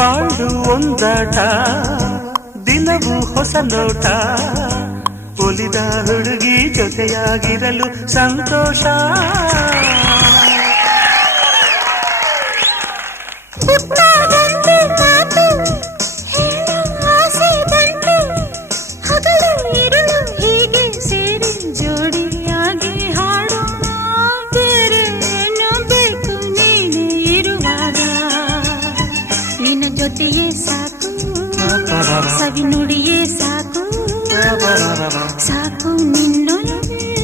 ಬಾಳು ಒಂದಾಟ ದಿನವೂ ಹೊಸ ನೋಟ ಒಲಿದ ಹುಡುಗಿ ಜೊತೆಯಾಗಿರಲು ಸಂತೋಷ ಜೊತೆಯೇ ಸಾಕು ಸವಿ ನುಡಿಯೇ ಸಾಕು ಸಾಕು ನಿನ್ನೊಲವೇ